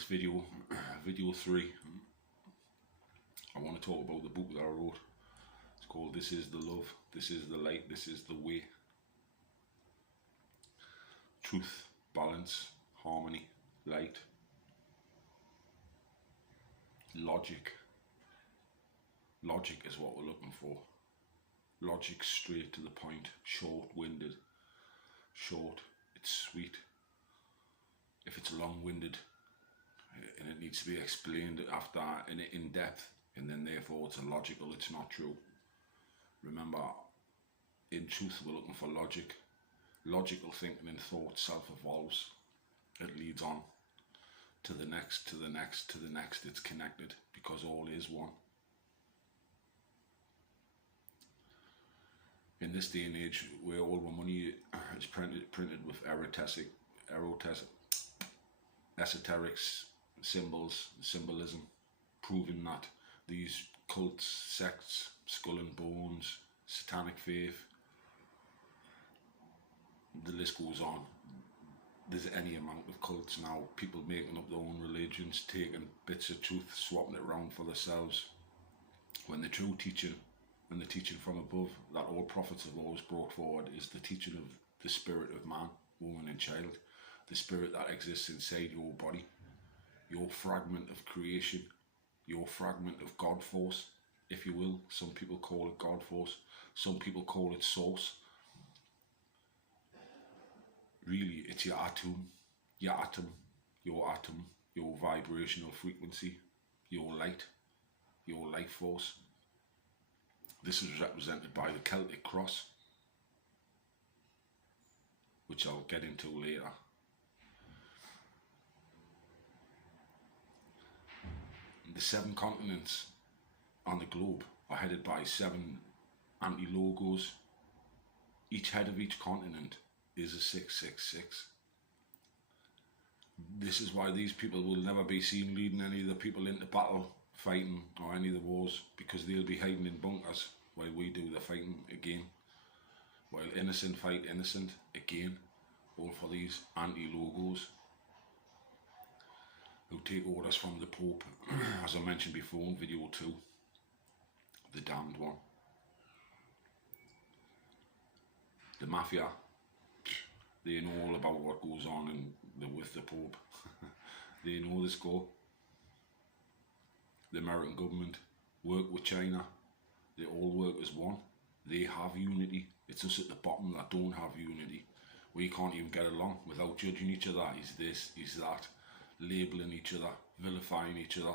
this video, video 3, I want to talk about the book that I wrote. It's called This Is the Love, This Is the Light, This Is the Way. Truth, balance, harmony, light, logic. Logic is what we're looking for. Logic straight to the point, short-winded. Short, it's sweet. If it's long-winded and it needs to be explained after in depth, and then therefore it's illogical, it's not true. Remember, in truth we're looking for logic. Logical thinking and thought self-evolves. It leads on to the next, to the next, to the next. It's connected because all is one. In this day and age where all the money is printed with esoterics, symbolism, proving that these cults, sects, skull and bones, satanic faith, the list goes on. There's any amount of cults now, people making up their own religions, taking bits of truth, swapping it around for themselves, when the true teaching and the teaching from above that all prophets have always brought forward is the teaching of the spirit of man, woman and child, the spirit that exists inside your body, your fragment of creation, your fragment of God force, if you will. Some people call it God force, some people call it source. Really, it's your atom, your vibrational frequency, your light, your life force. This is represented by the Celtic cross, which I'll get into later. The 7 continents on the globe are headed by 7 anti-logos. Each head of each continent is a 666. This is why these people will never be seen leading any of the people into battle, fighting, or any of the wars, because they'll be hiding in bunkers while we do the fighting again, while innocent fight innocent again, all for these anti-logos who take orders from the Pope, as I mentioned before in video 2, the damned one. The mafia, they know all about what goes on with the Pope. They know the score. The American government work with China. They all work as one. They have unity. It's us at the bottom that don't have unity. We can't even get along without judging each other. He's this, he's that, labelling each other, vilifying each other,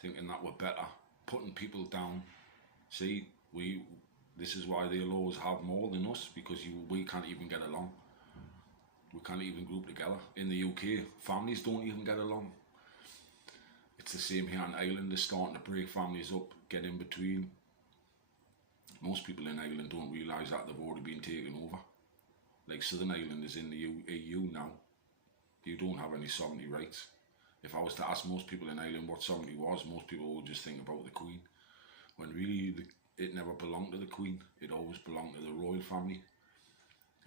thinking that we're better, putting people down. See, this is why they'll always have more than us, because we can't even get along. We can't even group together. In the UK, families don't even get along. It's the same here in Ireland. They're starting to break families up, get in between. Most people in Ireland don't realise that they've already been taken over. Like Southern Ireland is in the EU now. You don't have any sovereignty rights. If I was to ask most people in Ireland what sovereignty was, most people would just think about the Queen. When really it never belonged to the Queen. It always belonged to the royal family.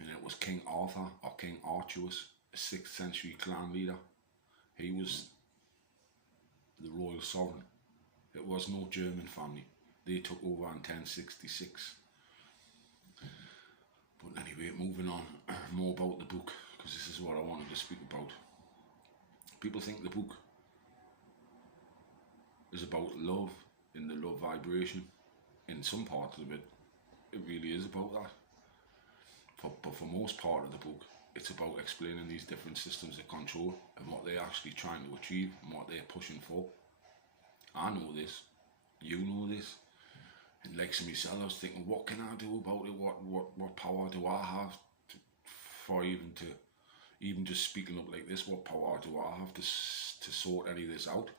And it was King Arthur, or King Archelaus, a 6th century clan leader. He was the royal sovereign. It was no German family. They took over in 1066. But anyway, moving on, more about the book, because this is what I wanted to speak about. People think the book is about love, in the love vibration. In some parts of it, it really is about that. But for most part of the book, it's about explaining these different systems of control and what they're actually trying to achieve and what they're pushing for. I know this, you know this, and like myself, I was thinking, what can I do about it? What power do I have for even just speaking up like this? What power do I have to sort any of this out?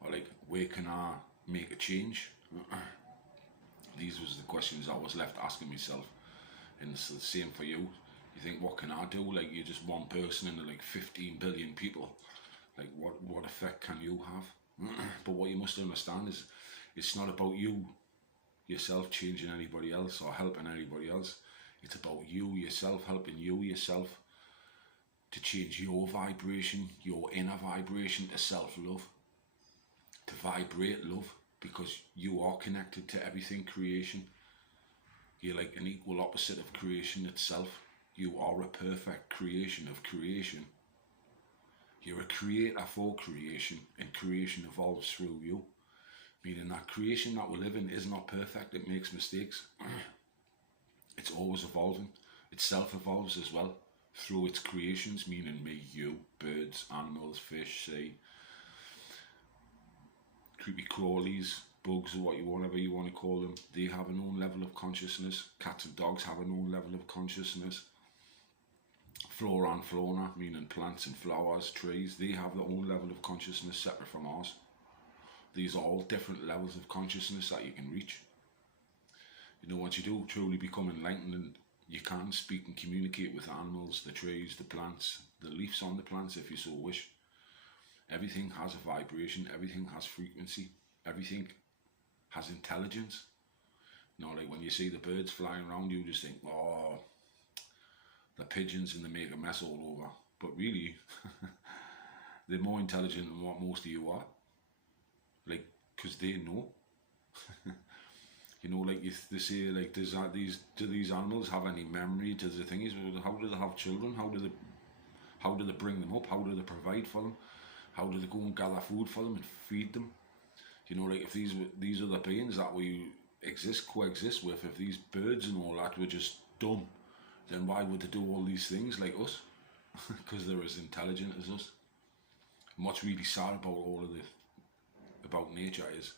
Or like, where can I make a change? These was the questions I was left asking myself. And it's the same for you. You think, what can I do? Like, you're just one person in like 15 billion people. Like, what effect can you have? But what you must understand is, it's not about you yourself changing anybody else or helping anybody else. It's about you yourself helping you yourself. to change your vibration, your inner vibration, to self-love, to vibrate love, because you are connected to everything creation. You're like an equal opposite of creation itself. You are a perfect creation of creation. You're a creator for creation, and creation evolves through you. Meaning that creation that we live in is not perfect, it makes mistakes. It's always evolving. It self-evolves as well through its creations, meaning me, you, birds, animals, fish, sea, creepy crawlies, bugs, or whatever you want to call them. They have an own level of consciousness. Cats and dogs have an own level of consciousness. Flora and fauna, meaning plants and flowers, trees, they have their own level of consciousness separate from ours. These are all different levels of consciousness that you can reach. You know, once you do truly become enlightened, you can speak and communicate with animals, the trees, the plants, the leaves on the plants if you so wish. Everything has a vibration, everything has frequency, everything has intelligence. You know, like when you see the birds flying around, you just think, oh, the pigeons, and they make a mess all over. But really, they're more intelligent than what most of you are. Like, because they know. You know, like they say, like, do these animals have any memory? The thing is, how do they have children? How do they bring them up? How do they provide for them? How do they go and gather food for them and feed them? You know, like if these are the beings that we coexist with, if these birds and all that were just dumb, then why would they do all these things like us? Because they're as intelligent as us. And what's really sad about all of this, about nature, is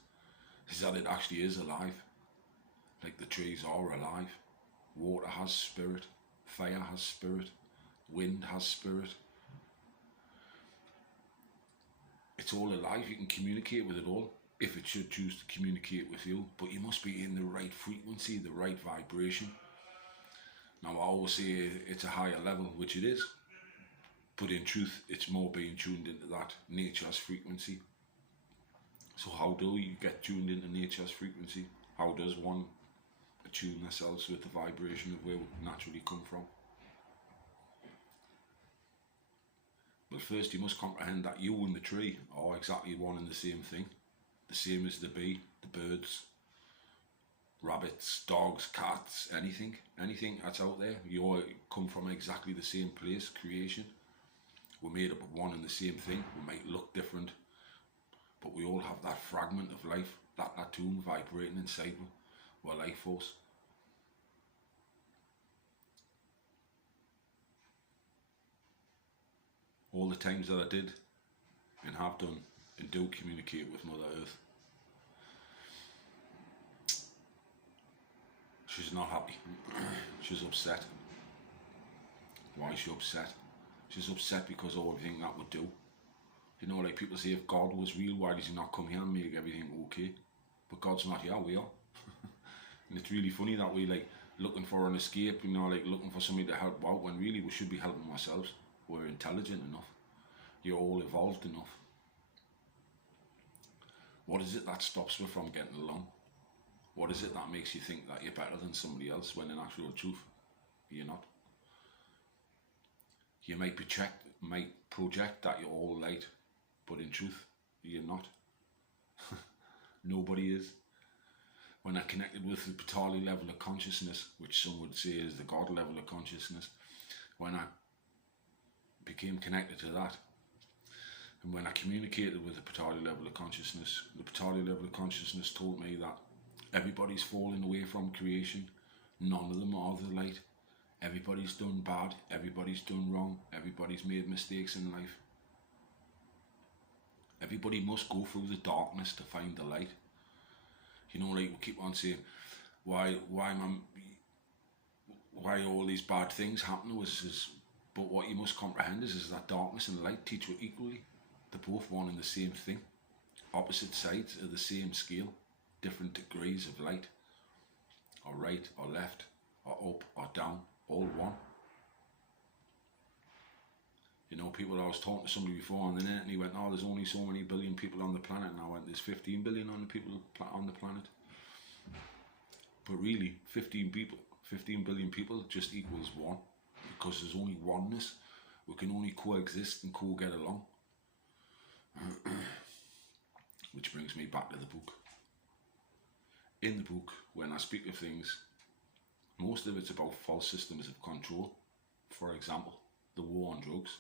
that it actually is alive. Like the trees are alive. Water has spirit. Fire has spirit. Wind has spirit. It's all alive. You can communicate with it all, if it should choose to communicate with you. But you must be in the right frequency, the right vibration. Now, I always say it's a higher level, which it is. But in truth, it's more being tuned into that nature's frequency. So how do you get tuned into nature's frequency? How does one attune themselves with the vibration of where we naturally come from? But first you must comprehend that you and the tree are exactly one and the same thing. The same as the bee, the birds, rabbits, dogs, cats, anything that's out there. You all come from exactly the same place, creation. We're made up of one and the same thing. We might look different, but we all have that fragment of life, that atom vibrating inside our life force. All the times that I did and have done and do communicate with Mother Earth, she's not happy. She's upset. Why is she upset? She's upset because of everything that we do. You know, like people say, if God was real, why does he not come here and make everything okay? But God's not here, we are. And it's really funny that we like looking for an escape, you know, like looking for somebody to help out, when really we should be helping ourselves. We're intelligent enough. You're all evolved enough. What is it that stops us from getting along? What is it that makes you think that you're better than somebody else, when in actual truth, you're not? You might project that you're all light, but in truth, you're not. Nobody is. When I connected with the Patali level of consciousness, which some would say is the God level of consciousness, when I became connected to that, and when I communicated with the Patali level of consciousness told me that everybody's falling away from creation. None of them are the light. Everybody's done bad, everybody's done wrong, everybody's made mistakes in life. Everybody must go through the darkness to find the light. You know, like we keep on saying, why all these bad things happen to us, but what you must comprehend is that darkness and light teach you equally. They're both one and the same thing. Opposite sides of the same scale, different degrees of light, or right or left, or up or down, all one. You know, I was talking to somebody before on the net, and he went, oh, there's only so many billion people on the planet, and I went, there's 15 billion people on the planet. But really, 15 billion people just equals one, because there's only oneness We can only coexist and co-get along. Which brings me back to the book. In the book, when I speak of things, most of it's about false systems of control. For example, the war on drugs.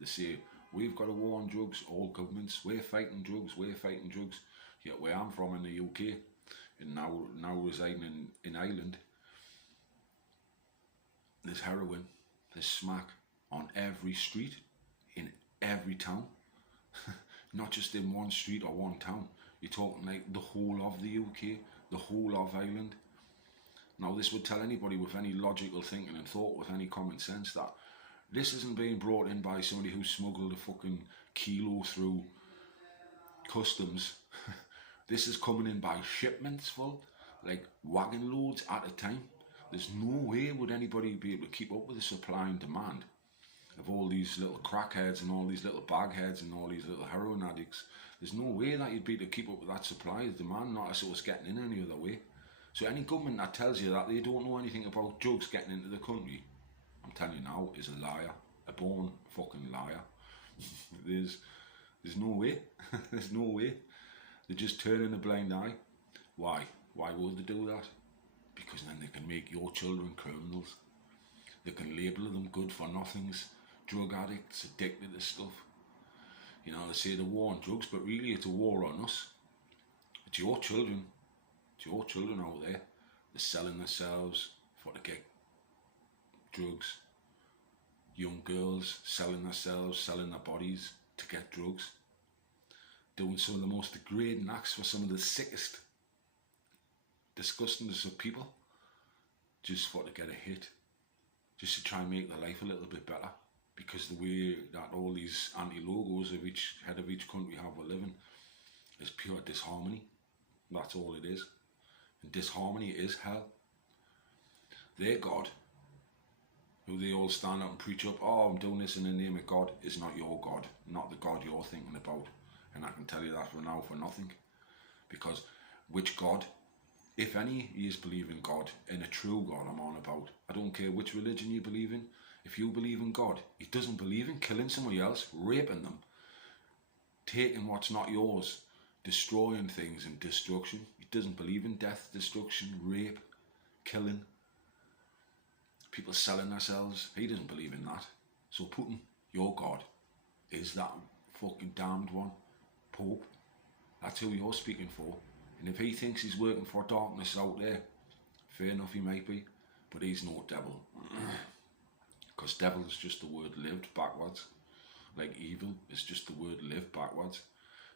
They say, we've got a war on drugs, all governments, we're fighting drugs. Yet where I'm from in the UK, and now residing in Ireland, there's heroin, there's smack on every street, in every town. Not just in one street or one town. You're talking like the whole of the UK, the whole of Ireland. Now this would tell anybody with any logical thinking and thought, with any common sense, that this isn't being brought in by somebody who smuggled a fucking kilo through customs. This is coming in by shipments full, like wagon loads at a time. There's no way would anybody be able to keep up with the supply and demand of all these little crackheads and all these little bagheads and all these little heroin addicts. There's no way that you'd be able to keep up with that supply and demand, not as it was getting in any other way. So any government that tells you that they don't know anything about drugs getting into the country, I'm telling you now, is a liar. A born fucking liar. There's no way. There's no way. They're just turning a blind eye. Why? Why would they do that? Because then they can make your children criminals. They can label them good for nothings, drug addicts, addicted to stuff. You know, they say the war on drugs, but really it's a war on us. It's your children. It's your children out there. They're selling themselves for to get drugs. Young girls selling themselves, selling their bodies to get drugs. Doing some of the most degrading acts for some of the sickest, disgustingest of people, just for to get a hit, just to try and make their life a little bit better. Because the way that all these anti-logos of each head of each country have a living is pure disharmony. That's all it is. And disharmony is hell. Their God, who they all stand up and preach up, oh, I'm doing this in the name of God, is not your God, not the God you're thinking about. And I can tell you that for now for nothing. Because which God, if any, you believe in God, in a true God I'm on about. I don't care which religion you believe in. If you believe in God, he doesn't believe in killing somebody else, raping them, taking what's not yours, destroying things and destruction. He doesn't believe in death, destruction, rape, killing, people selling themselves. He doesn't believe in that. So Putin, your God, is that fucking damned one. Pope, that's who you're speaking for. And if he thinks he's working for darkness out there, fair enough, he might be, but he's no devil. Because devil is just the word lived backwards. Like evil is just the word lived backwards.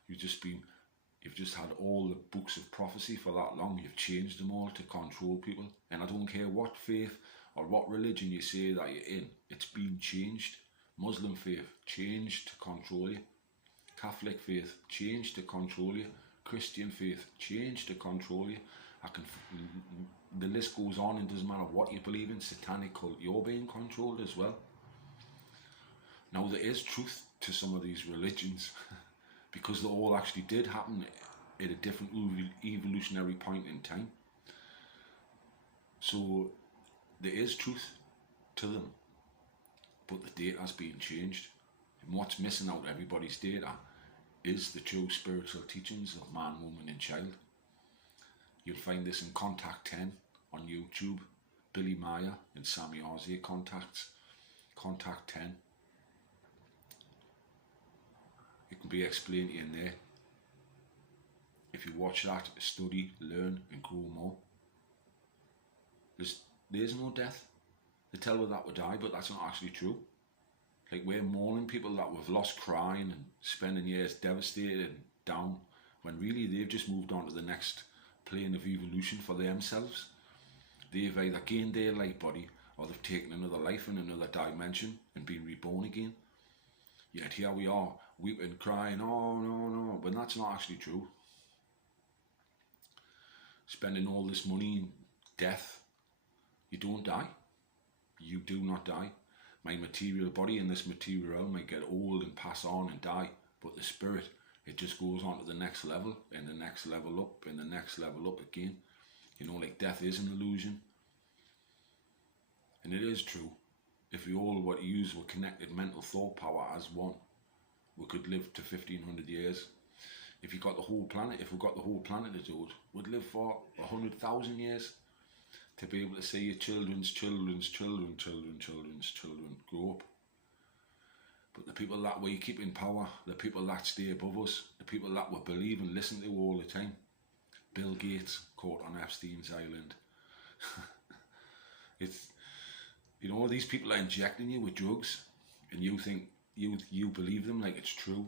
You've just had all the books of prophecy for that long. You've changed them all to control people. And I don't care what faith or what religion you say that you're in, it's been changed. Muslim faith, changed to control you. Catholic faith, changed to control you. Christian faith, changed to control you. The list goes on, and doesn't matter what you believe in. Satanic cult, you're being controlled as well. Now there is truth to some of these religions because they all actually did happen at a different evolutionary point in time. So there is truth to them, but the data has been changed. And what's missing out of everybody's data is the true spiritual teachings of man, woman and child. You'll find this in Contact 10 on YouTube. Billy Meyer and shemyaza Contact 10. It can be explained in there. If you watch that, study, learn and grow more. There's no death. They tell us that we die, but that's not actually true. Like, we're mourning people that we've lost, crying and spending years devastated and down, when really they've just moved on to the next plane of evolution for themselves. They've either gained their light body or they've taken another life in another dimension and been reborn again. Yet here we are, weeping, crying, oh no, but that's not actually true. Spending all this money in death, you don't die. You do not die. My material body in this material realm might get old and pass on and die, but the spirit, it just goes on to the next level, and the next level up, and the next level up again. You know, like death is an illusion. And it is true. if we all were to use our connected mental thought power as one, we could live to 1500 years. If you got the whole planet, if we got the whole planet to do it, we'd live for 100,000 years to be able to see your children's children's children's children grow up. But the people that we keep in power, the people that stay above us, the people that we believe and listen to all the time, Bill Gates caught on Epstein's island. It's, you know, these people are injecting you with drugs, and you think you believe them like it's true.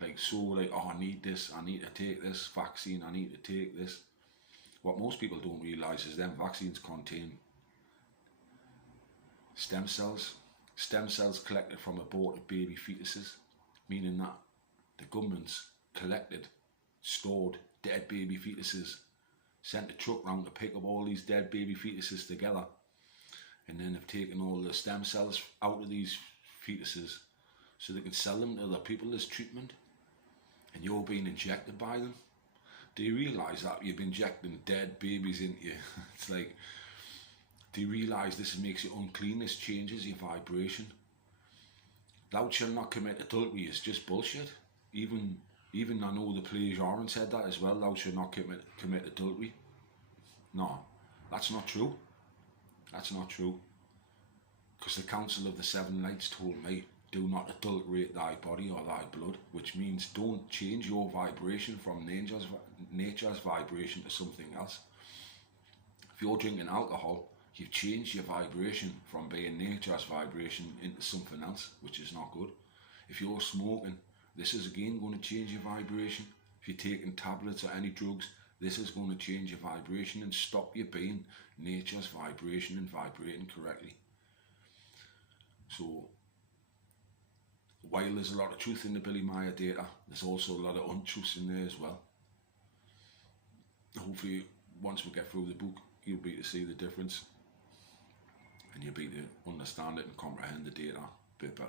Like, so, like, oh, I need this, I need to take this vaccine, I need to take this. What most people don't realise is them vaccines contain stem cells collected from aborted baby fetuses, meaning that the government's collected, stored dead baby fetuses, sent a truck round to pick up all these dead baby fetuses together, and then have taken all the stem cells out of these fetuses so they can sell them to other people as treatment, and you're being injected by them. Do you realise that you're injecting dead babies into you? It's like, do you realise this makes you unclean? This changes your vibration. Thou shalt not commit adultery is just bullshit. Even I know the players Aaron said that as well. Thou shalt not commit adultery. No, that's not true. That's not true. Because the Council of the Seven Lights told me, do not adulterate thy body or thy blood, which means don't change your vibration from nature's vibration to something else. If you're drinking alcohol, you've changed your vibration from being nature's vibration into something else, which is not good. If you're smoking, this is again going to change your vibration. If you're taking tablets or any drugs, this is going to change your vibration and stop you being nature's vibration and vibrating correctly. So, while there's a lot of truth in the Billy Meyer data, there's also a lot of untruths in there as well. Hopefully, once we get through the book, you'll be to see the difference, and you'll be to understand it and comprehend the data a bit better.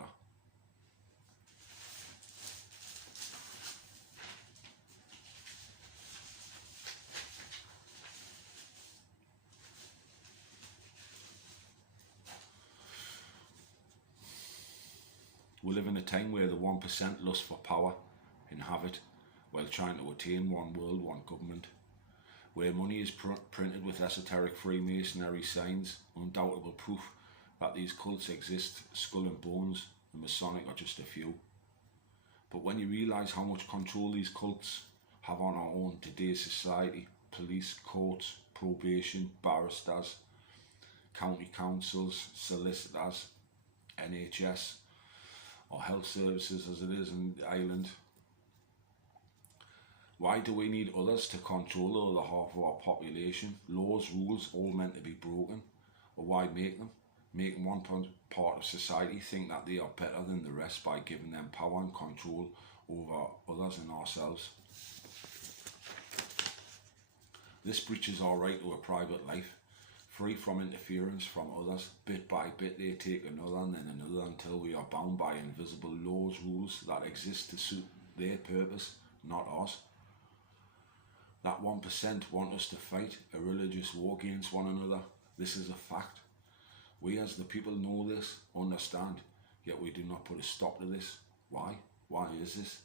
We live in a time where the 1% lust for power and have it while trying to attain one world, one government, where money is printed with esoteric Freemasonry signs, undoubtable proof that these cults exist. Skull and Bones and Masonic are just a few. But when you realise how much control these cults have on our own today's society, police, courts, probation, barristers, county councils, solicitors, NHS, or health services as it is in the island. Why do we need others to control the other half of our population? Laws, rules, all meant to be broken. Or why make them? Making one part of society think that they are better than the rest by giving them power and control over others and ourselves. This breaches our right to a private life, free from interference from others. Bit by bit they take another and then another until we are bound by invisible laws, rules that exist to suit their purpose, not ours. That 1% want us to fight a religious war against one another. This is a fact. We as the people know this, understand, yet we do not put a stop to this. Why? Why is this?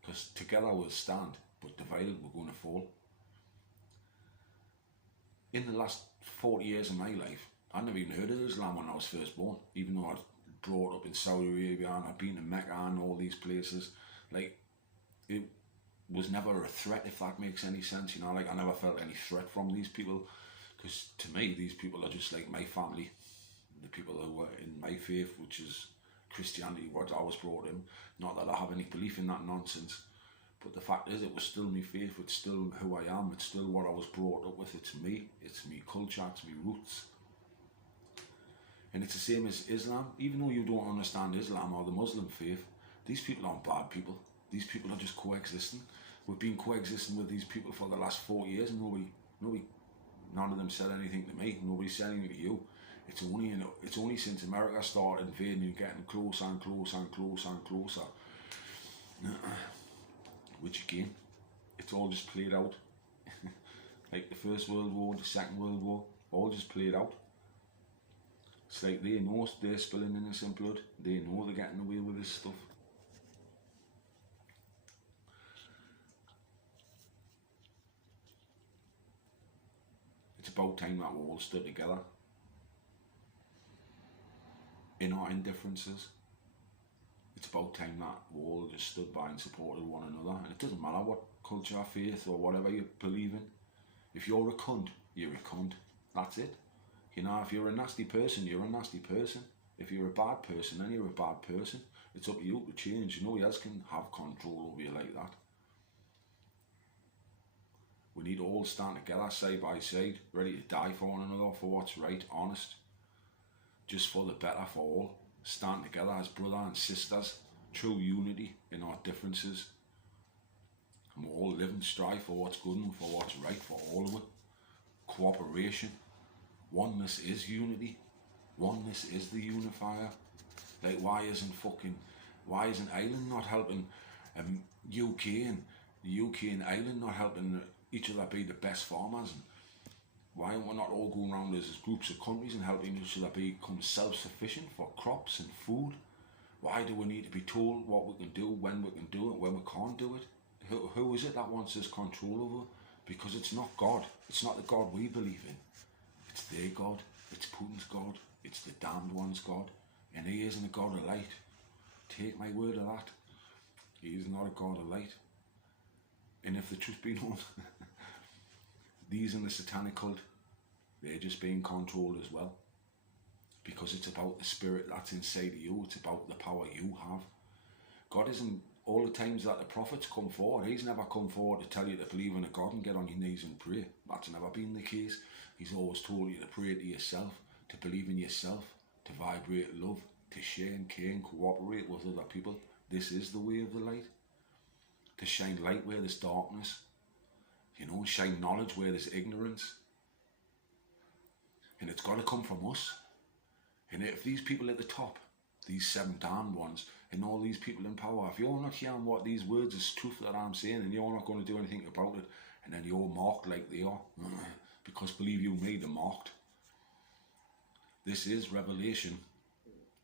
Because together we'll stand, but divided we're going to fall. In the last 40 years of my life, I never even heard of Islam when I was first born, even though I was brought up in Saudi Arabia and I've been to Mecca and all these places. Like, it was never a threat, if that makes any sense, you know, like I never felt any threat from these people, because to me, these people are just like my family, the people who were in my faith, which is Christianity, what I was brought in. Not that I have any belief in that nonsense, but the fact is, it was still my faith, it's still who I am, it's still what I was brought up with, it's me culture, it's me roots. And it's the same as Islam. Even though you don't understand Islam or the Muslim faith, these people aren't bad people. These people are just coexisting. We've been coexisting with these people for the last 4 years, and none of them said anything to me. Nobody said anything to you. It's only since America started invading and getting closer and closer and closer and closer. Which again, it's all just played out. Like the First World War, the Second World War, all just played out. It's like they know they're spilling innocent blood. They know they're getting away with this stuff. It's about time that we all stood together in our indifferences. It's about time that we all just stood by and supported one another. And it doesn't matter what culture, faith, or whatever you believe in. If you're a cunt, you're a cunt. That's it. You know, if you're a nasty person, you're a nasty person. If you're a bad person, then you're a bad person. It's up to you to change. Nobody else can have control over you like that. We need to all stand together, side by side, ready to die for one another, for what's right, honest, just for the better for all. Stand together as brother and sisters, true unity in our differences. And we all live and strive for what's good and for what's right for all of it. Cooperation. Oneness is unity. Oneness is the unifier. Like, why isn't Ireland not helping UK and the UK and Ireland not helping each other be the best farmers? And why aren't we not all going around as groups of countries and helping each other become self-sufficient for crops and food? Why do we need to be told what we can do, when we can do it, when we can't do it? Who is it that wants this control over? Because it's not God. It's not the God we believe in. It's their God. It's Putin's God. It's the damned one's God. And he isn't a God of light. Take my word of that. He is not a God of light. And if the truth be known, these in the satanic cult, they're just being controlled as well. Because it's about the spirit that's inside of you. It's about the power you have. God isn't, all the times that the prophets come forward, he's never come forward to tell you to believe in a God and get on your knees and pray. That's never been the case. He's always told you to pray to yourself, to believe in yourself, to vibrate love, to share and care and cooperate with other people. This is the way of the light. To shine light where there's darkness. You know, shine knowledge where there's ignorance. And it's got to come from us. And if these people at the top, these 7 damned ones, and all these people in power, if you're not hearing what these words is truth that I'm saying, and you're not going to do anything about it, and then you're marked like they are, because believe you me, they're marked. This is revelation,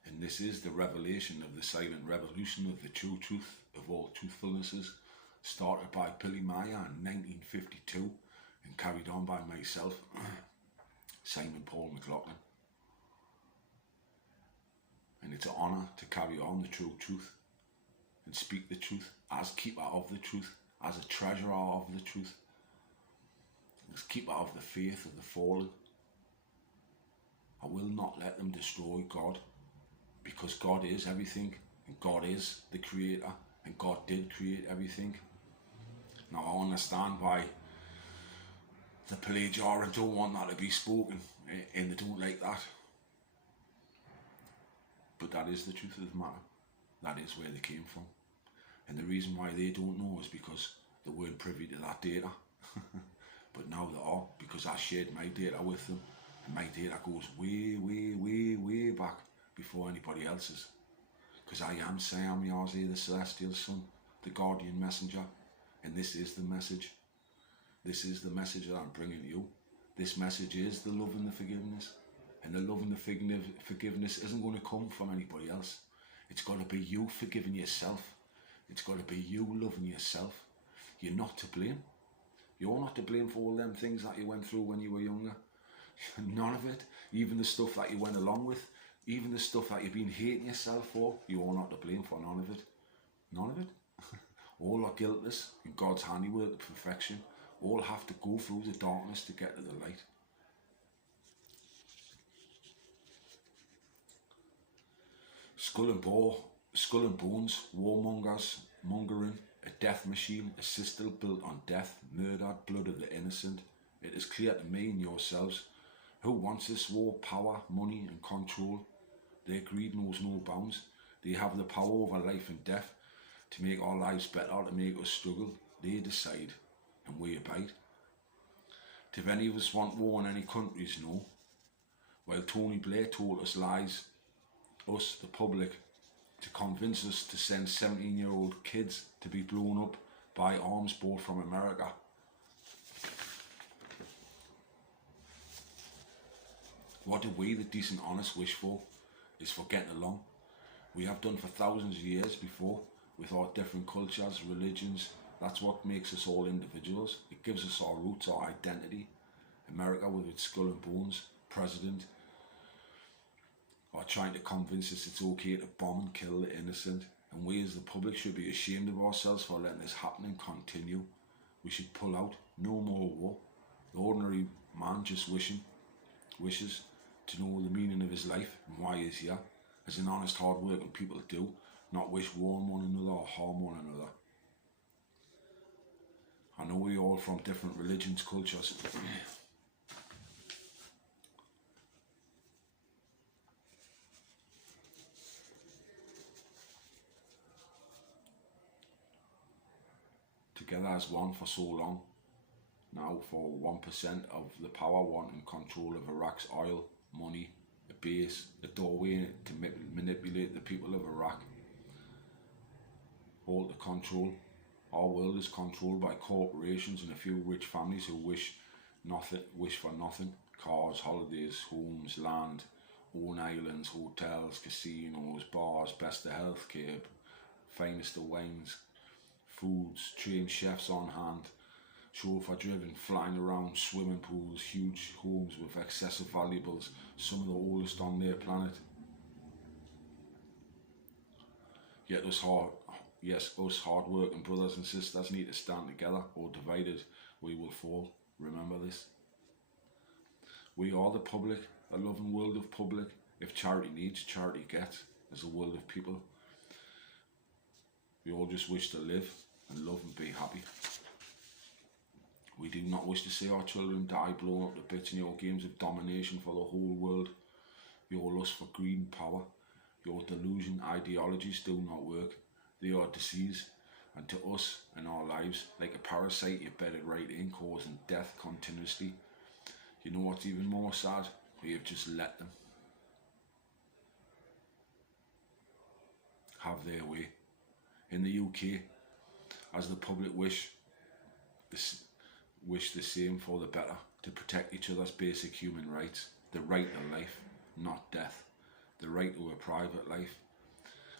and this is the revelation of the silent revolution of the true truth of all truthfulnesses, started by Billy Meier in 1952, and carried on by myself, Simon Paul McLaughlin. And it's an honour to carry on the true truth and speak the truth as keeper of the truth, as a treasurer of the truth, as keeper of the faith of the fallen. I will not let them destroy God, because God is everything, and God is the creator, and God did create everything. Now I understand why the Pelagians don't want that to be spoken, and they don't like that. But that is the truth of the matter. That is where they came from. And the reason why they don't know is because they weren't privy to that data. But now they are, because I shared my data with them. And my data goes way, way, way, way back before anybody else's. Because I am shemyaza, the celestial son, the guardian messenger. And this is the message. This is the message that I'm bringing you. This message is the love and the forgiveness. And the love and the forgiveness isn't going to come from anybody else. It's got to be you forgiving yourself. It's got to be you loving yourself. You're not to blame. You're not to blame for all them things that you went through when you were younger. None of it. Even the stuff that you went along with. Even the stuff that you've been hating yourself for. You're not to blame for none of it. None of it. All are guiltless in God's handiwork of perfection. All have to go through the darkness to get to the light. Skull and bones, warmongers, mongering, a death machine, a system built on death, murdered blood of the innocent. It is clear to me and yourselves, who wants this war, power, money and control? Their greed knows no bounds. They have the power over life and death, to make our lives better, to make us struggle. They decide, and we abide. If any of us want war in any countries, no. While Tony Blair told us lies, us, the public, to convince us to send 17-year-old kids to be blown up by arms brought from America. What do we, the decent, honest, wish for? Is for getting along. We have done for thousands of years before, with our different cultures, religions. That's what makes us all individuals. It gives us our roots, our identity. America with its skull and bones president are trying to convince us it's okay to bomb and kill the innocent, and we as the public should be ashamed of ourselves for letting this happen and continue. We should pull out. No more war. The ordinary man just wishes to know the meaning of his life and why he's here, as an honest, hard-working people do, not wish war on one another or harm one another. I know we're all from different religions, cultures. Together as one for so long. Now for 1% of the power wanting control of Iraq's oil, money, a base, a doorway to manipulate the people of Iraq. All the control. Our world is controlled by corporations and a few rich families who wish for nothing. Cars, holidays, homes, land, own islands, hotels, casinos, bars, best of healthcare, finest of wines, foods, trained chefs on hand, chauffeur driven, flying around, swimming pools, huge homes with excessive valuables, some of the oldest on their planet. Yet us hard-working brothers and sisters need to stand together, or divided we will fall. Remember this. We are the public, a loving world of public. If charity needs, charity gets. As a world of people, we all just wish to live and love and be happy. We do not wish to see our children die blown up to bits in your games of domination for the whole world. Your lust for greed and power, your delusion ideologies do not work. They are disease, and to us and our lives, like a parasite, you bedded right in, causing death continuously. You know what's even more sad? We have just let them have their way. In the UK, as the public wish the same for the better, to protect each other's basic human rights, the right to life, not death, the right to a private life.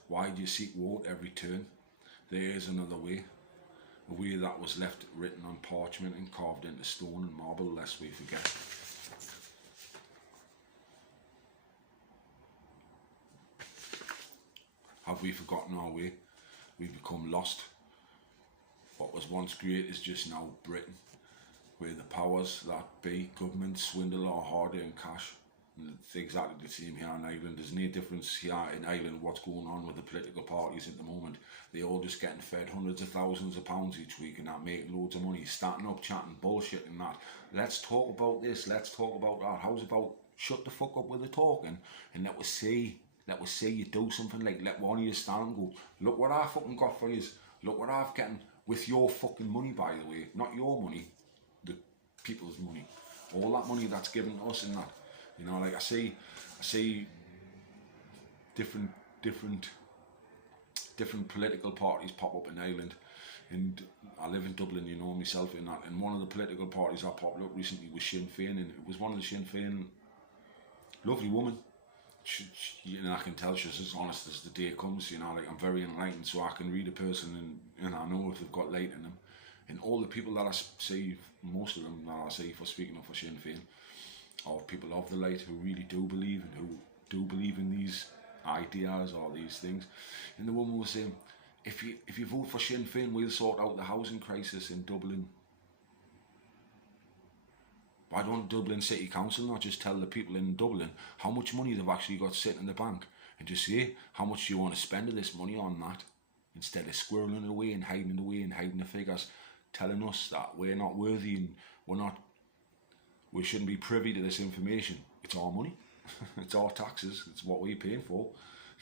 Why do you seek war at every turn? There is another way, a way that was left written on parchment and carved into stone and marble, lest we forget. Have we forgotten our way? We've become lost. What was once great is just now Britain, where the powers that be, government, swindle our hard-earned cash. And it's exactly the same here in Ireland. There's no difference here in Ireland what's going on with the political parties at the moment. They're all just getting fed hundreds of thousands of pounds each week and that, making loads of money, starting up, chatting bullshit and that. Let's talk about this, let's talk about that. How's about shut the fuck up with the talking and let us see you do something. Like, let one of you stand and go, look what I fucking got for you, look what I've gotten with your fucking money, by the way, not your money, the people's money, all that money that's given to us and that. You know, like I see different political parties pop up in Ireland, and I live in Dublin, you know myself in that, and one of the political parties that popped up recently was Sinn Féin, and it was one of the Sinn Féin, lovely woman. She, you know, I can tell she's as honest as the day comes, you know, like I'm very enlightened, so I can read a person and I know if they've got light in them. And all the people that I see, most of them that I see for speaking up for Sinn Féin, are people of the light who really do believe and who do believe in these ideas or these things. And the woman was saying, if you vote for Sinn Féin, we'll sort out the housing crisis in Dublin. Why don't Dublin City Council not just tell the people in Dublin how much money they've actually got sitting in the bank, and just say, how much do you want to spend of this money on that, instead of squirreling it away and hiding the figures, telling us that we're not worthy and we shouldn't be privy to this information. It's our money, it's our taxes, it's what we're paying for.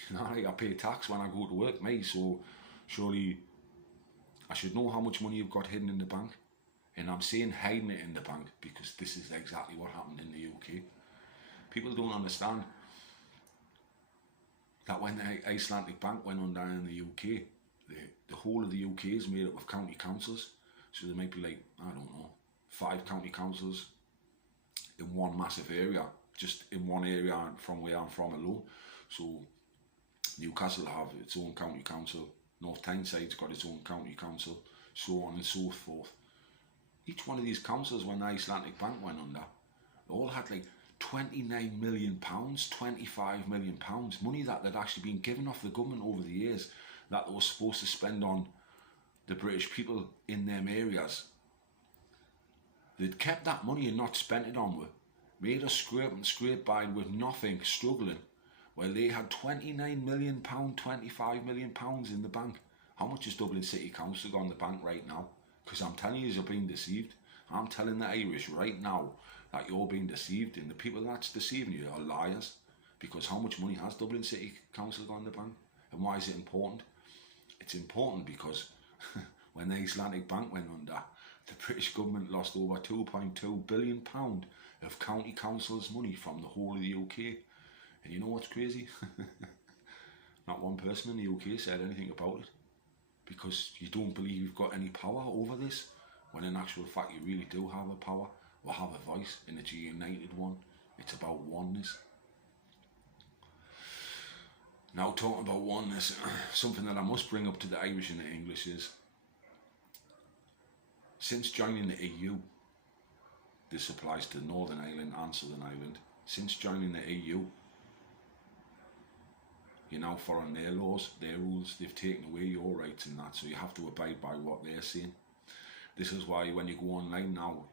You know, like I pay tax when I go to work, mate, so surely I should know how much money you've got hidden in the bank. And I'm saying hiding it in the bank because this is exactly what happened in the UK. People don't understand that when the Icelandic Bank went under in the UK, the whole of the UK is made up of county councils. So there might be like, I don't know, 5 county councils in one massive area, just in one area from where I'm from alone. So Newcastle have its own county council, North Tynesyde's got its own county council, so on and so forth. Each one of these councils, when the Icelandic Bank went under, all had like £29 million, £25 million, money that had actually been given off the government over the years that they were supposed to spend on the British people in them areas. They'd kept that money and not spent it on with, made us scrape by with nothing, struggling, while they had £29 million, £25 million in the bank. How much is Dublin City Council got in the bank right now? Because I'm telling you, you're being deceived. I'm telling the Irish right now that you're being deceived, and the people that's deceiving you are liars. Because how much money has Dublin City Council got in the bank? And why is it important? It's important because when the Icelandic Bank went under, the British government lost over £2.2 billion of county council's money from the whole of the UK. And you know what's crazy? Not one person in the UK said anything about it. Because you don't believe you've got any power over this, when in actual fact you really do have a power, or have a voice, and it's a united one. It's about oneness. Now, talking about oneness, something that I must bring up to the Irish and the English is, since joining the EU, this applies to Northern Ireland and Southern Ireland, since joining the EU, you're now following their laws, their rules. They've taken away your rights and that, so you have to abide by what they're saying. This is why when you go online now,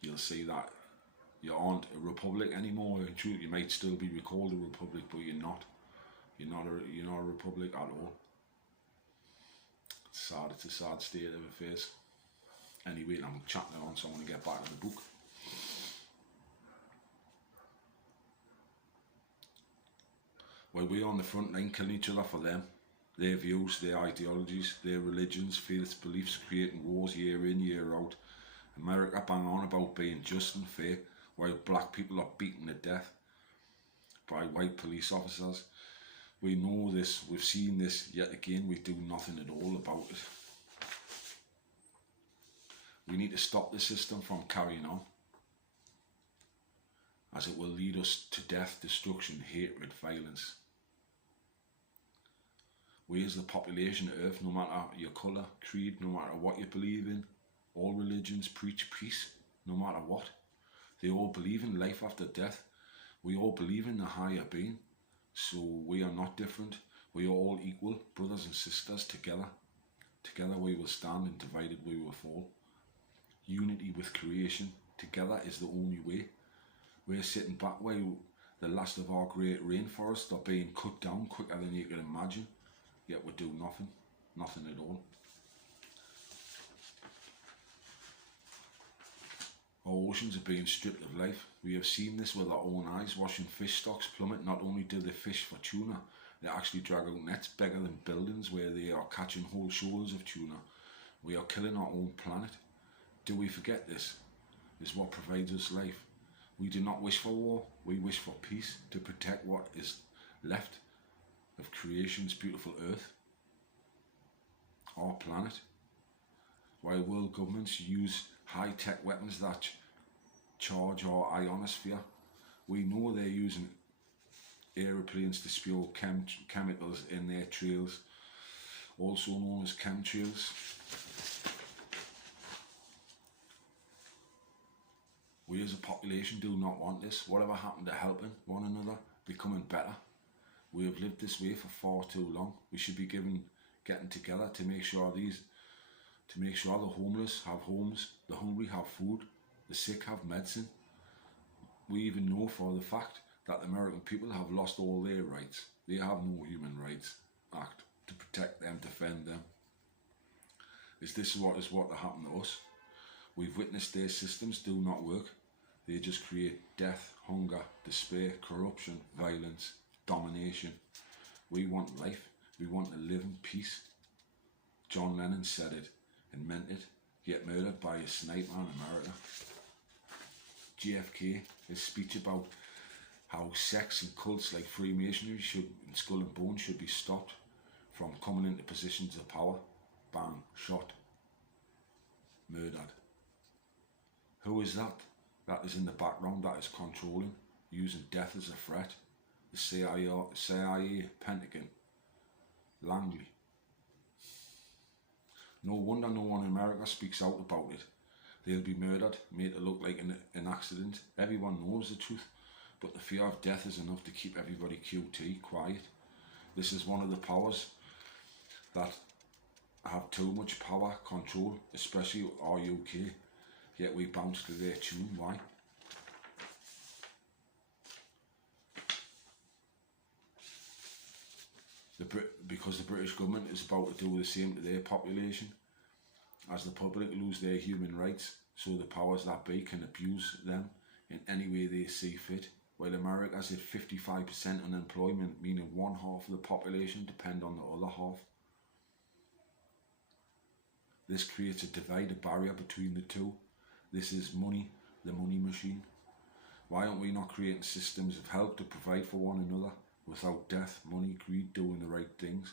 you'll see that you aren't a republic anymore. In truth, you might still be called a republic, but you're not. You're not a republic at all. It's sad. It's a sad state of affairs. Anyway, I'm chatting on, so I want to get back to the book. Well, we're on the front line killing each other for them, their views, their ideologies, their religions, faiths, beliefs, creating wars year in, year out. America bang on about being just and fair, while black people are beaten to death by white police officers. We know this, we've seen this, yet again we do nothing at all about it. We need to stop the system from carrying on, as it will lead us to death, destruction, hatred, violence. We as the population of Earth, no matter your colour, creed, no matter what you believe in, all religions preach peace, no matter what. They all believe in life after death. We all believe in the higher being. So we are not different. We are all equal, brothers and sisters together. Together we will stand, and divided we will fall. Unity with creation, together is the only way. We're sitting back while the last of our great rainforests are being cut down quicker than you can imagine. Yet we do nothing, nothing at all. Our oceans are being stripped of life. We have seen this with our own eyes, watching fish stocks plummet. Not only do they fish for tuna, they actually drag out nets bigger than buildings where they are catching whole shoals of tuna. We are killing our own planet. Do we forget this? This is what provides us life. We do not wish for war, we wish for peace, to protect what is left of creation's beautiful earth, our planet. While world governments use high-tech weapons that charge our ionosphere, we know they're using aeroplanes to spew chemicals in their trails, also known as chemtrails. We as a population do not want this. Whatever happened to helping one another, becoming better? We have lived this way for far too long. We should be getting together to make sure the homeless have homes, the hungry have food, the sick have medicine. We even know for the fact that the American people have lost all their rights. They have no Human Rights Act to protect them, defend them. Is this what happened to us? We've witnessed their systems do not work. They just create death, hunger, despair, corruption, violence, domination. We want life. We want to live in peace. John Lennon said it and meant it, yet murdered by a sniper in America. JFK, his speech about how sex and cults like Freemasonry and Skull and Bones should be stopped from coming into positions of power. Bang, shot, murdered. Who is that? that is in the background, that is controlling, using death as a threat. The CIA, Pentagon, Langley. No wonder no one in America speaks out about it. They'll be murdered, made to look like an accident. Everyone knows the truth, but the fear of death is enough to keep everybody QT, quiet. This is one of the powers that have too much power, control, especially our UK, yet we bounce to their tune. Why? Because the British government is about to do the same to their population. As the public lose their human rights, so the powers that be can abuse them in any way they see fit. While America's at 55% unemployment, meaning one half of the population depend on the other half. This creates a divide, a barrier between the two. This is money, the money machine. Why aren't we not creating systems of help to provide for one another without death, money, greed, doing the right things?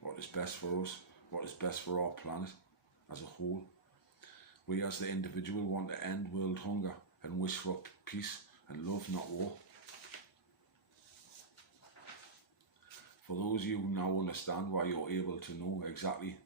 What is best for us? What is best for our planet as a whole? We as the individual want to end world hunger and wish for peace and love, not war. For those of you who now understand why you're able to know exactly